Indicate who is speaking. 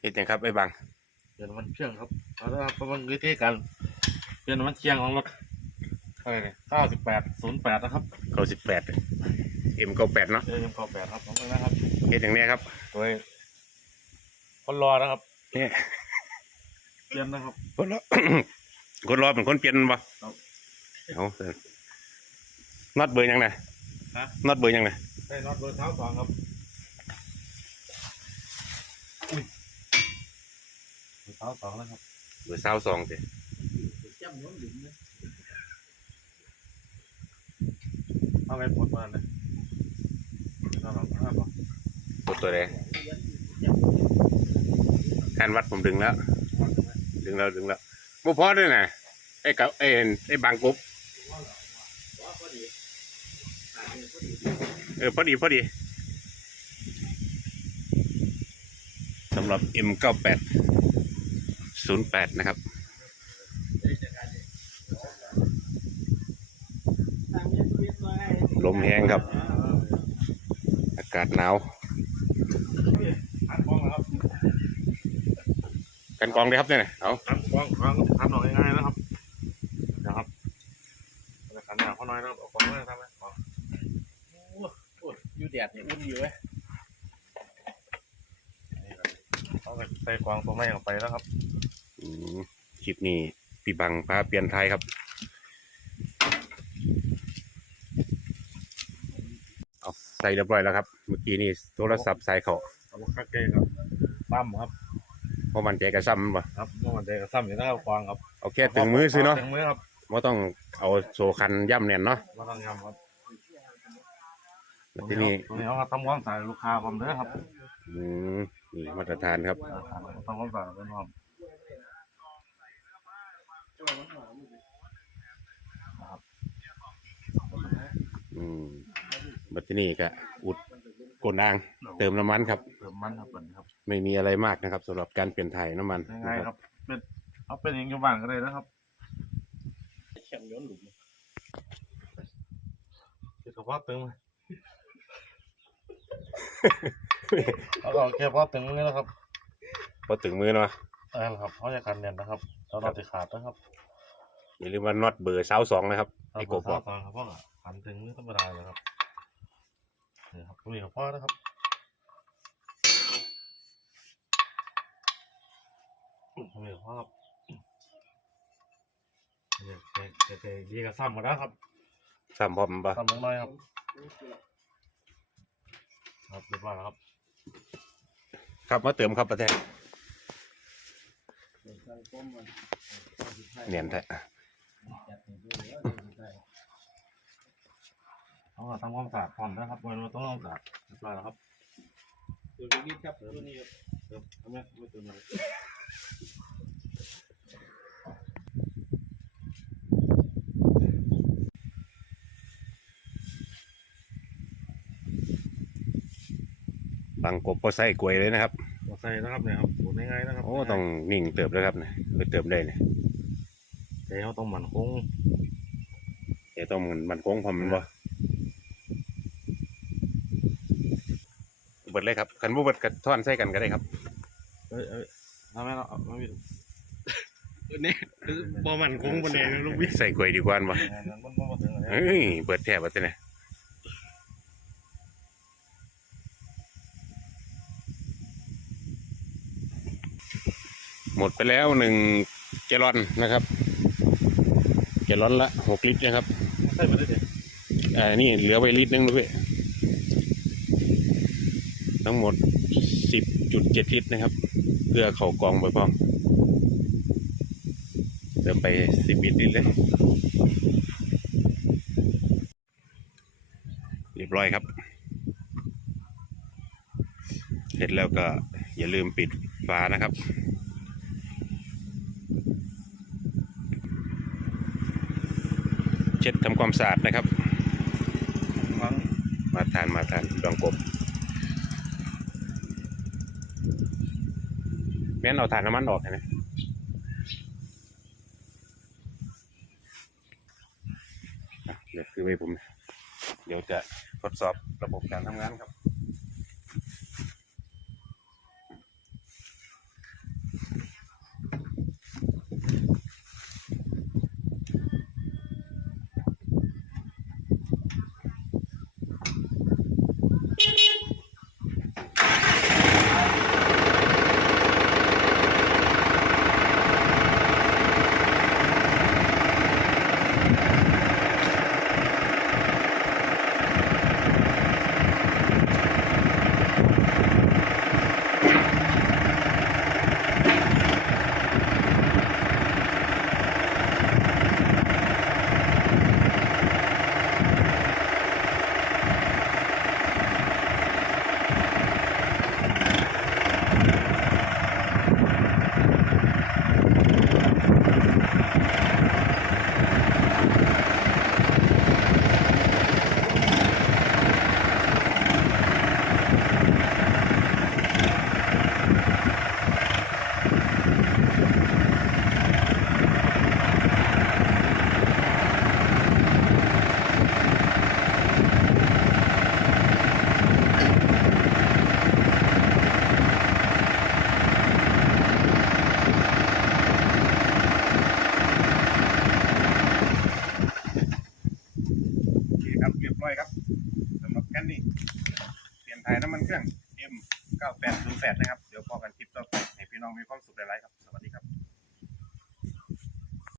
Speaker 1: เฮ็ดหยังครับไอ้บัง
Speaker 2: เปลี่ยนน้ำมันเชื่องครับเอาละครับมันวิธีการเปลี่ยนน้ำมันเชียงของรถอะไรเนี่ยเก้าสิบแปดศูนย์แปดนะครับ
Speaker 1: เขาสิบแปดเอ็มเก้าแปดเนาะ
Speaker 2: เจอยังเก้าแปดครับตรงนี้นะครับ
Speaker 1: เฮ็ดอย่างเนี้ยครับ
Speaker 2: โดยคนรอนะครับ
Speaker 1: เนี่ย
Speaker 2: เปลี่ยนนะครับ
Speaker 1: คนรอคนรอเป็นคนเปลี่ยนบ่
Speaker 2: ครับ
Speaker 1: เอาเถอะน็อตเบอร์ยังไง
Speaker 2: ฮะ
Speaker 1: น็อตเบอร์ยังไง
Speaker 2: ได้น็อตเบอร์เท้าสองครับ อุ้ยเบอร์เท้าสองนะครับ
Speaker 1: เบอร์เศร้าสองสิ
Speaker 2: เอาไปปลดมาเลยเอาหลังห้าบ่
Speaker 1: กดตัวไหนแทนวัดผมดึงแล้ว ดึงแล้วดึงแล้วบ่พอด้วยนะไอ้กับไอ้ไอ้บางกบเออพอดีพอดีสำหรับ M98 08นะครับลมแห้งครับ อากาศหนาว
Speaker 2: หันกล้องนะครับ
Speaker 1: กันกองเลยครับเนี่ยเอา
Speaker 2: หันกล้องหันหันออกง่ายๆนะครับนะครับแล้วขันหน้าเขาน้อยนะครับเอากล้องมาทำไหมเอาโอ้โหยูแดดเนี่ยอุ่นอยู่เว้ยเขาใส่กล้องตัวไม่ออกไปแล้วครับ
Speaker 1: คลิปนี้พี่บังพาเปลี่ยนไทยครับเอาใส่เรียบร้อยแล้วครับ เมื่อกี้นี่โทรศัพท์ใส่เขา
Speaker 2: เอาลูกค้าเก้ครับซ้ำครับ
Speaker 1: เพราะมันใจกระซ้ำป่ะ
Speaker 2: ครับเมื่อวันเดย์ก็ซ้ำอยู่นะครับกวางครับ
Speaker 1: เอาแค่ถึงมือซื้อเนาะ
Speaker 2: ถึงมือครับ
Speaker 1: ว่าต้องเอาโซคันย่ำแน่นเนาะ
Speaker 2: ไม่ต้องยำครับ
Speaker 1: แล้วที่นี่
Speaker 2: ตรงนี้เขาก็ทำความสะอาดลูกค้าผมเด้อครับ
Speaker 1: อืมนี่มาตรฐานครับ
Speaker 2: ทำความสะอาดเป็นความ
Speaker 1: อืมบัดที่นี่ก็อุดกลนอ่าง เติมน้ำมันครับ
Speaker 2: เติมมันครับเปิดครับ
Speaker 1: ไม่มีอะไรมากนะครับสำหรับการเปลี่ยนถ่ายน้ำมัน
Speaker 2: ง่ายๆครับ เป็นเอาเป็นอย่างอยู่บ้านก็ได้นะครับเข็มย้อนหลุมเฉพาะตึงเอาก็แค่พอตึงนี่นะครับ
Speaker 1: พอถึงมือเนาะ
Speaker 2: อ่าครับเขาจะกันเนียนนะครับ เราเราติดขาดนะครับ
Speaker 1: อย่าลืมว่าน็อตเบอร์เสาสองนะครับไอ้กบบอก
Speaker 2: ตอนครับพ่อหันถึงนี่ธรรมดาเลยครับนี่ครับตรงนี้ครับพ่อนะครับตรงนี้ครับพ่อครับเดี๋ยวเดี๋ยวเดี๋ยวดีกับซ้ำกันนะครับ
Speaker 1: ซ้ำพร้อมปะ
Speaker 2: ซ้ำลงหน่อยครับ ครับเรียบร้อยแล้วครับ
Speaker 1: ครับมาเติมครับประเทศ เนียนแท้
Speaker 2: เอาล่ะทำความสะอาดก่อนนะครับวันนี้ต้องทำความสะอาดเรียบร้อยแล้วครับ
Speaker 3: ตัวนี้ครับตัวนี้ครับ
Speaker 2: เดี๋ยวทำไมไม่ตื่นเลย
Speaker 1: บางกบก็ใส่กลวยเลยนะครับ
Speaker 2: ตัวใส่นะครับเนี่ยครับตัวง่ายๆนะครับ
Speaker 1: โอ้ต้องนิ่งเติบเลยครับเนี่ยไปเติมได้เนี่ย
Speaker 2: แต่เขาต้องหมั่นคง
Speaker 1: เดี๋ยวต้องมันมันโค้งพร้อมมันบ่เบิดเลยครับคันบุเบิดกับท่อนใส่กันก็ได้ครับ
Speaker 2: เอ้ยเอ้ยทำไมเราเอาไม่มี
Speaker 3: นี่คือบอมันคงบนเองนะลูกพี่
Speaker 1: ใส่กลวยดีกว่าบ่
Speaker 2: งานนั้นมันมาถึงเลย
Speaker 1: เฮ้ยเบิดแท้บัดเนี่ย หมดไปแล้วหนึ่งแกลลอนนะครับแกลลอนละหกลิตรนะครับ
Speaker 2: ใส่มาได้เด็ด
Speaker 1: อ่านี่เหลือไว้ลิตรหนึงด้วยทั้งหมดสิบจุดเจ็ดลิตรนะครับ เพื่อเขากองไปพร้อมเติมไปสิบลิตรเลยเรียบร้อยครับ เสร็จแล้วก็อย่าลืมปิดฝานะครับ ช็ดทำความสะอาดนะครับ
Speaker 2: ครั้ง
Speaker 1: มาทานมาทานดองกบ แม่นเอาถ่านน้ำมันออกนะอะเดี๋ยวคือไว้ผม เดี๋ยวจะทดสอบระบบการทำงานครับ เครื่อง M 9 8 0 8นะครับ